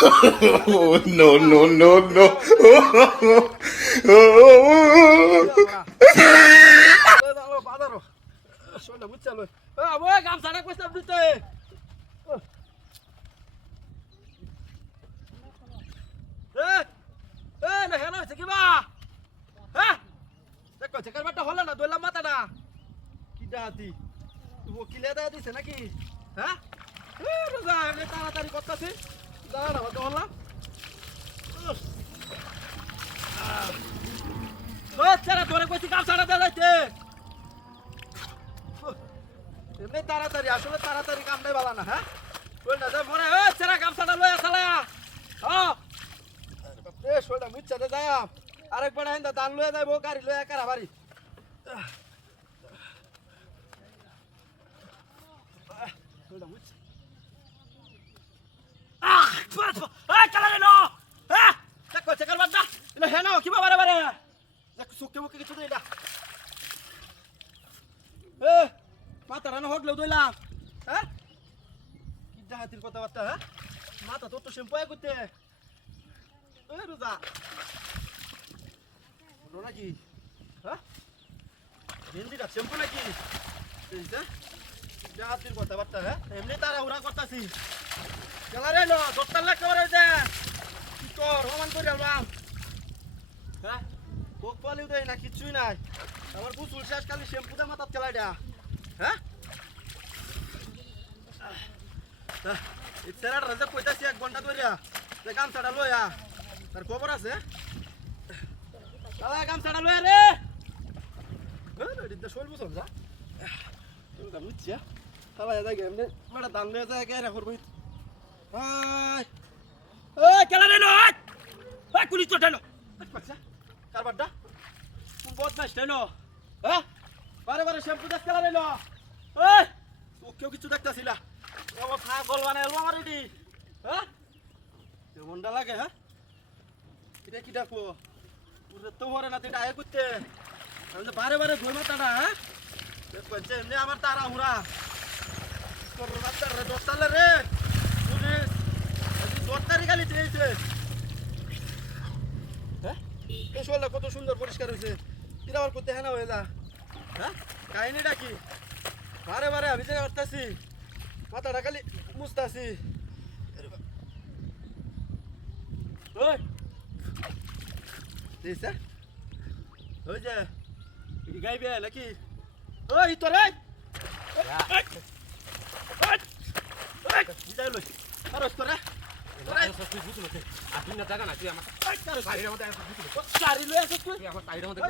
Oh, no, no, no, no. বাজারও শোনা বুঝছে লই গামছাটা কইতাম দিতে না হেন হয়েছে কিবা হ্যাঁ দেখো চেকার বাট্টা হলো না দইলাম মাথাটা কি ডাহাতি ওকিলে দেয়া দিছে নাকি হ্যাঁ তাড়াতাড়ি করতেছি দাঁড়া আমাকে হলাম ধরে কইছি গামছাটা দেয়া যাইতে এমনি তাড়াতাড়ি আসলে তাড়াতাড়ি কামটাই বালা না হ্যাঁ শোলটা যা মনে চেরা গামছাটা লয়ে চালায়া হ্যাঁ শোলটা মুচ্ছাতে যায় আরেকবার আইন দান লয়ে যাইব গাড়ি লয়ে একা বাড়ি শোলটা মুচ্ছ চালা রে হ্যাঁ দেখো চেকার বাদা হ্যাঁ না কি বাবারে বারে দেখ সুখে মুখে কিছু দেই না মাথা রান্না হটলেও দইলাম হ্যাঁ কি জাহাতির কথাবার্তা হ্যাঁ মাথা তোর তো শ্যাম্পু করতে রোজা নাকি হ্যাঁ হিন্দিটা শ্যাম্পু নাকি জাহাতির কথাবার্তা হ্যাঁ এমনি তারা উড়া করতেছি গেলা রে দোস্তার লাগতে পারে যে কি কর রমান করে আলবাম হ্যাঁ কোক পালিও দেয় না কিচ্ছুই নাই আমার বুঝুল শেষ খালি শ্যাম্পুতে মাথার চালাই দেয়া হ্যাঁ ইচ্ছারা রাজা কইতাছি 1 ঘন্টা ধরিয়া যে গামছাটা লইয়া তার খবর আছে দাদা গামছাটা লইয়া রে এটা শোল বুঝল যা তুমি বুঝছি তাহলে যাই এমনি বড় দাম লইয়া যায় কে রাখর বই কেলা রে নয় কুলি চটানো কারবারটা কোন বদমাইশ রে নো হ্যাঁ বারে বারে শ্যাম্পু দেখ কেলা রে নো কেউ কিছু দেখতেছিল পাগল বানাই আমার এটি হ্যাঁ মনটা লাগে হ্যাঁ এটা কি ডাকবো তো ভরে না তুই আয় করতে বারে বারে ধুই মাথাটা হ্যাঁ দেখছে এমনি আমার তারা হুরা তোর বাচ্চার রে দোস্তালে রে পুলিশ 10 তারিখ খালি দিয়েছে হ্যাঁ এই শোলা কত সুন্দর পরিষ্কার হয়েছে এটা আবার করতে হ্যাঁ না হয়ে যা হ্যাঁ কাহিনীটা কি বারে বারে আমি যে করতেছি মাথাটা খালি মুছতেছি ওই যে গাইবে নাকি ওই তোর তোরা জায়গা না তুই আমার গাড়ি লয়ে আসিস তুই আমার সাইডের মধ্যে